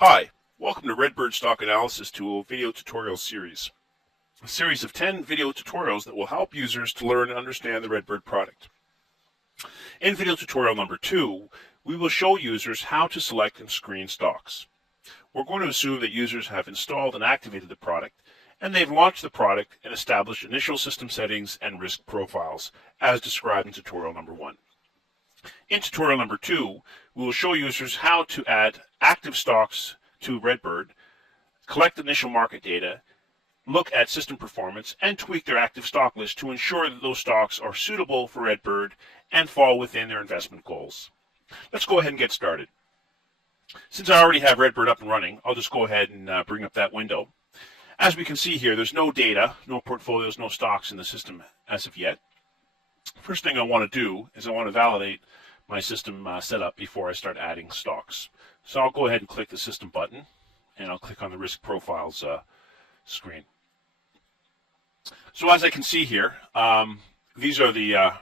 Hi, welcome to RedBird Stock Analysis Tool video tutorial series. A series of 10 video tutorials that will help users to learn and understand the RedBird product. In video tutorial number 2, we will show users how to select and screen stocks. We're going to assume that users have installed and activated the product, and they've launched the product and established initial system settings and risk profiles, as described in tutorial number 1. In tutorial number 2, we will show users how to add active stocks to RedBird, collect initial market data, look at system performance, and tweak their active stock list to ensure that those stocks are suitable for RedBird and fall within their investment goals. Let's go ahead and get started. Since I already have RedBird up and running, I'll just go ahead and bring up that window. As we can see here, there's no data, no portfolios, no stocks in the system as of yet. First thing I want to do is I want to validate my system setup before I start adding stocks. So I'll go ahead and click the system button, and I'll click on the risk profiles screen. So as I can see here, these are the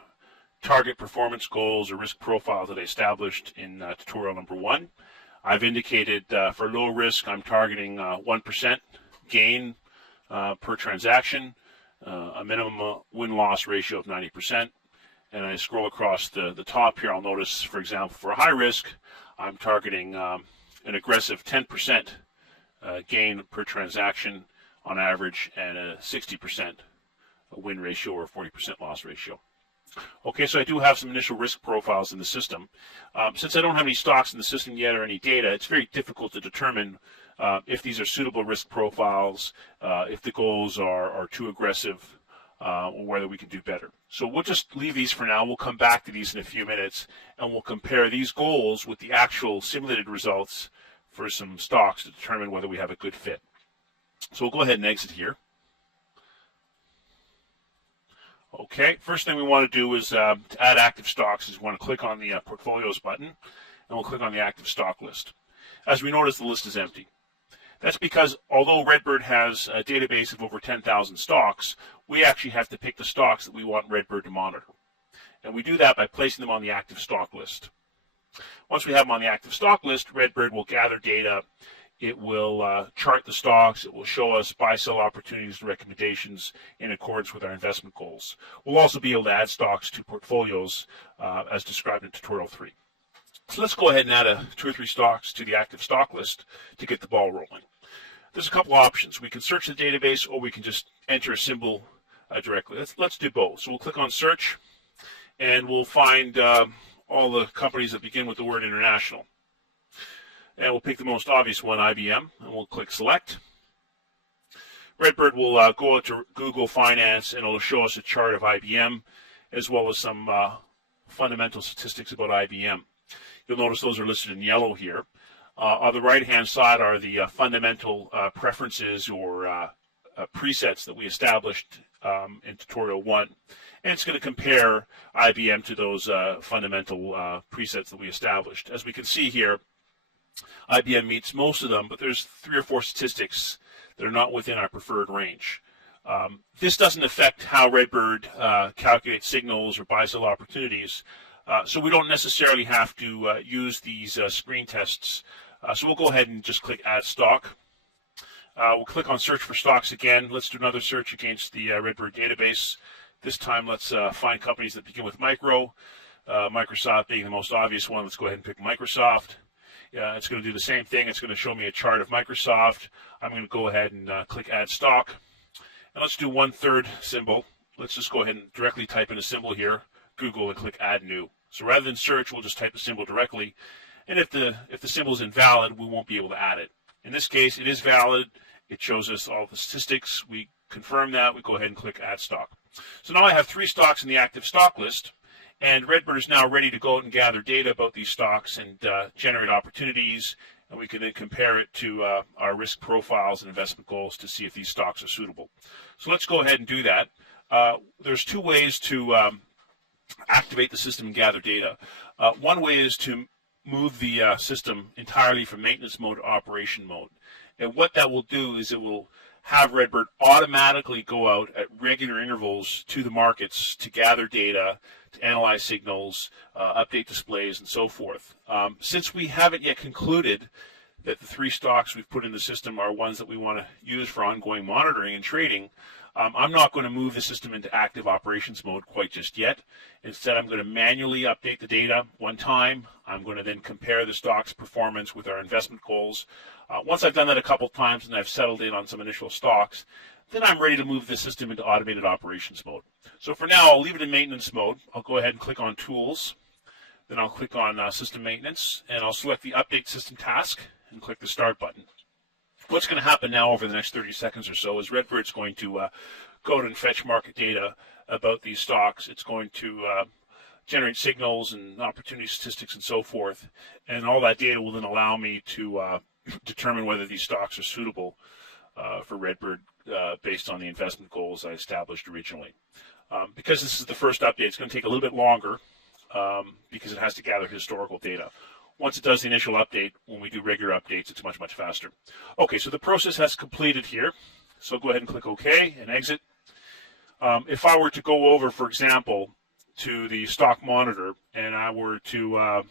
target performance goals or risk profiles that I established in tutorial number 1. I've indicated for low risk I'm targeting 1% gain per transaction, a minimum win-loss ratio of 90%. And I scroll across the top here, I'll notice, for example, for high risk, I'm targeting an aggressive 10% gain per transaction on average and a 60% win ratio or 40% loss ratio. Okay, so I do have some initial risk profiles in the system. Since I don't have any stocks in the system yet or any data, it's very difficult to determine if these are suitable risk profiles, if the goals are too aggressive, or whether we can do better. So we'll just leave these for now. We'll come back to these in a few minutes, and we'll compare these goals with the actual simulated results for some stocks to determine whether we have a good fit. So we'll go ahead and exit here. Okay, first thing we want to do is to add active stocks is we want to click on the portfolios button, and we'll click on the active stock list. As we notice, the list is empty. That's because although RedBird has a database of over 10,000 stocks, we actually have to pick the stocks that we want RedBird to monitor. And we do that by placing them on the active stock list. Once we have them on the active stock list, RedBird will gather data. It will chart the stocks. It will show us buy-sell opportunities and recommendations in accordance with our investment goals. We'll also be able to add stocks to portfolios as described in tutorial 3. So let's go ahead and add 2 or 3 stocks to the active stock list to get the ball rolling. There's a couple options. We can search the database, or we can just enter a symbol directly. Let's do both. So we'll click on search, and we'll find all the companies that begin with the word international. And we'll pick the most obvious one, IBM, and we'll click select. RedBird will go to Google Finance, and it'll show us a chart of IBM, as well as some fundamental statistics about IBM. You'll notice those are listed in yellow here. On the right-hand side are the fundamental preferences or presets that we established in tutorial 1. And it's going to compare IBM to those fundamental presets that we established. As we can see here, IBM meets most of them, but there's 3 or 4 statistics that are not within our preferred range. This doesn't affect how RedBird calculates signals or buy-sell opportunities. So we don't necessarily have to use these screen tests. So we'll go ahead and just click Add Stock. We'll click on Search for Stocks again. Let's do another search against the RedBird database. This time let's find companies that begin with micro. Microsoft being the most obvious one. Let's go ahead and pick Microsoft. It's going to do the same thing. It's going to show me a chart of Microsoft. I'm going to go ahead and click Add Stock. And let's do 1/3 symbol. Let's just go ahead and directly type in a symbol here, Google, and click Add New. So rather than search, we'll just type the symbol directly. And if the symbol is invalid, we won't be able to add it. In this case, it is valid. It shows us all the statistics. We confirm that. We go ahead and click Add Stock. So now I have 3 stocks in the active stock list, and RedBird is now ready to go out and gather data about these stocks and generate opportunities, and we can then compare it to our risk profiles and investment goals to see if these stocks are suitable. So let's go ahead and do that. There's 2 ways to activate the system and gather data. One way is to move the system entirely from maintenance mode to operation mode. And what that will do is it will have RedBird automatically go out at regular intervals to the markets to gather data, to analyze signals, update displays, and so forth. Since we haven't yet concluded that the 3 stocks we've put in the system are ones that we want to use for ongoing monitoring and trading, I'm not going to move the system into active operations mode quite just yet. Instead, I'm going to manually update the data one time. I'm going to then compare the stock's performance with our investment goals. Once I've done that a couple times and I've settled in on some initial stocks, then I'm ready to move the system into automated operations mode. So for now, I'll leave it in maintenance mode. I'll go ahead and click on Tools. Then I'll click on System Maintenance, and I'll select the Update System task and click the Start button. What's going to happen now over the next 30 seconds or so is RedBird's going to go and fetch market data about these stocks. It's going to generate signals and opportunity statistics and so forth, and all that data will then allow me to determine whether these stocks are suitable for RedBird based on the investment goals I established originally. Because this is the first update, it's going to take a little bit longer because it has to gather historical data. Once it does the initial update, when we do regular updates, it's much, much faster. Okay, so the process has completed here. So go ahead and click OK and exit. If I were to go over, for example, to the stock monitor and I were to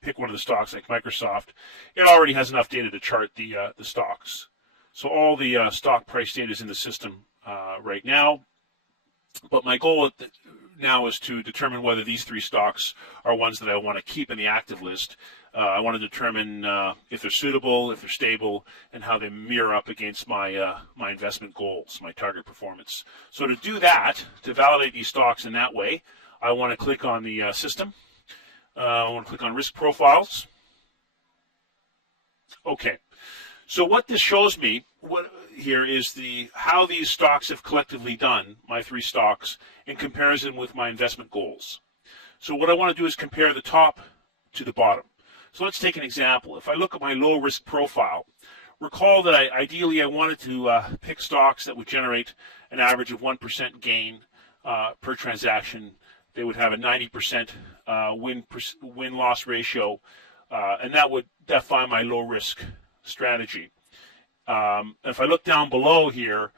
pick one of the stocks like Microsoft, it already has enough data to chart the stocks. So all the stock price data is in the system right now. But my goal now is to determine whether these 3 stocks are ones that I want to keep in the active list. I want to determine if they're suitable, if they're stable, and how they mirror up against my my investment goals, my target performance. So to do that, to validate these stocks in that way, I want to click on the system. I want to click on Risk Profiles. Okay. So what this shows me here is how these stocks have collectively done, my 3 stocks, in comparison with my investment goals. So what I want to do is compare the top to the bottom. So let's take an example. If I look at my low risk profile, recall that ideally I wanted to pick stocks that would generate an average of 1% gain per transaction. They would have a 90% win-loss ratio, and that would define my low risk strategy. If I look down below here,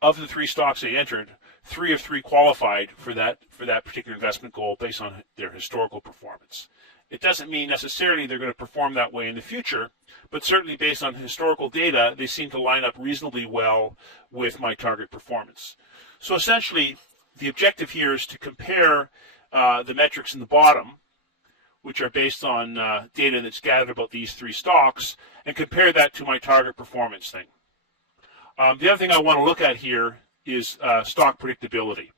of the 3 stocks I entered, 3 of 3 qualified for that particular investment goal based on their historical performance. It doesn't mean necessarily they're going to perform that way in the future, but certainly based on historical data, they seem to line up reasonably well with my target performance. So essentially, the objective here is to compare the metrics in the bottom, which are based on data that's gathered about these 3 stocks, and compare that to my target performance thing. The other thing I want to look at here is stock predictability.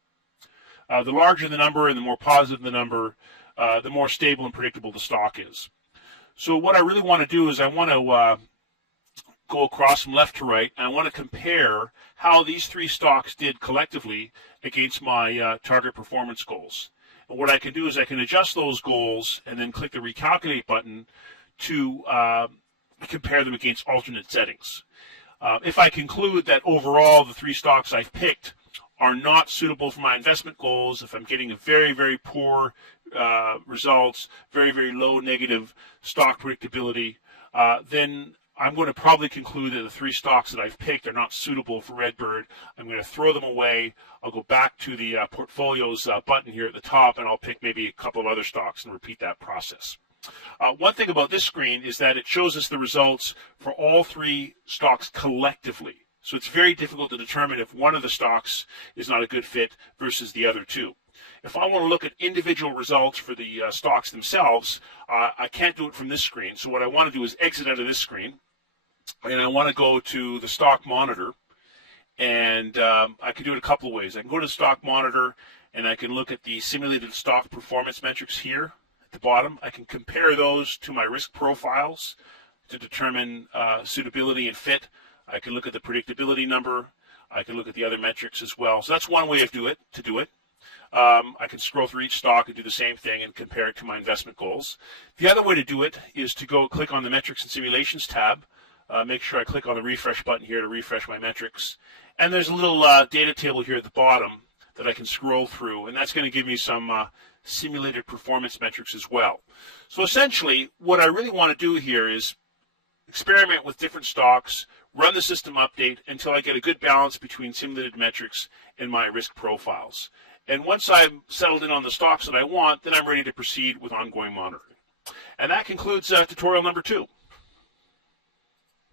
The larger the number and the more positive the number, the more stable and predictable the stock is. So what I really want to do is I want to go across from left to right, and I want to compare how these 3 stocks did collectively against my target performance goals. And what I can do is I can adjust those goals and then click the Recalculate button to compare them against alternate settings. If I conclude that overall the 3 stocks I've picked are not suitable for my investment goals, if I'm getting a very, very poor results, very, very low negative stock predictability, then I'm going to probably conclude that the 3 stocks that I've picked are not suitable for RedBird. I'm going to throw them away. I'll go back to the portfolios button here at the top, and I'll pick maybe a couple of other stocks and repeat that process. One thing about this screen is that it shows us the results for all 3 stocks collectively. So it's very difficult to determine if one of the stocks is not a good fit versus the other 2. If I want to look at individual results for the stocks themselves, I can't do it from this screen. So what I want to do is exit out of this screen, and I want to go to the stock monitor, and I can do it a couple of ways. I can go to the stock monitor, and I can look at the simulated stock performance metrics here at the bottom. I can compare those to my risk profiles to determine suitability and fit. I can look at the predictability number. I can look at the other metrics as well. So that's one way to do it. I can scroll through each stock and do the same thing and compare it to my investment goals. The other way to do it is to go click on the Metrics and Simulations tab. Make sure I click on the refresh button here to refresh my metrics. And there's a little data table here at the bottom that I can scroll through, and that's going to give me some simulated performance metrics as well. So essentially, what I really want to do here is experiment with different stocks, run the system update until I get a good balance between simulated metrics and my risk profiles. And once I'm settled in on the stocks that I want, then I'm ready to proceed with ongoing monitoring. And that concludes tutorial number 2.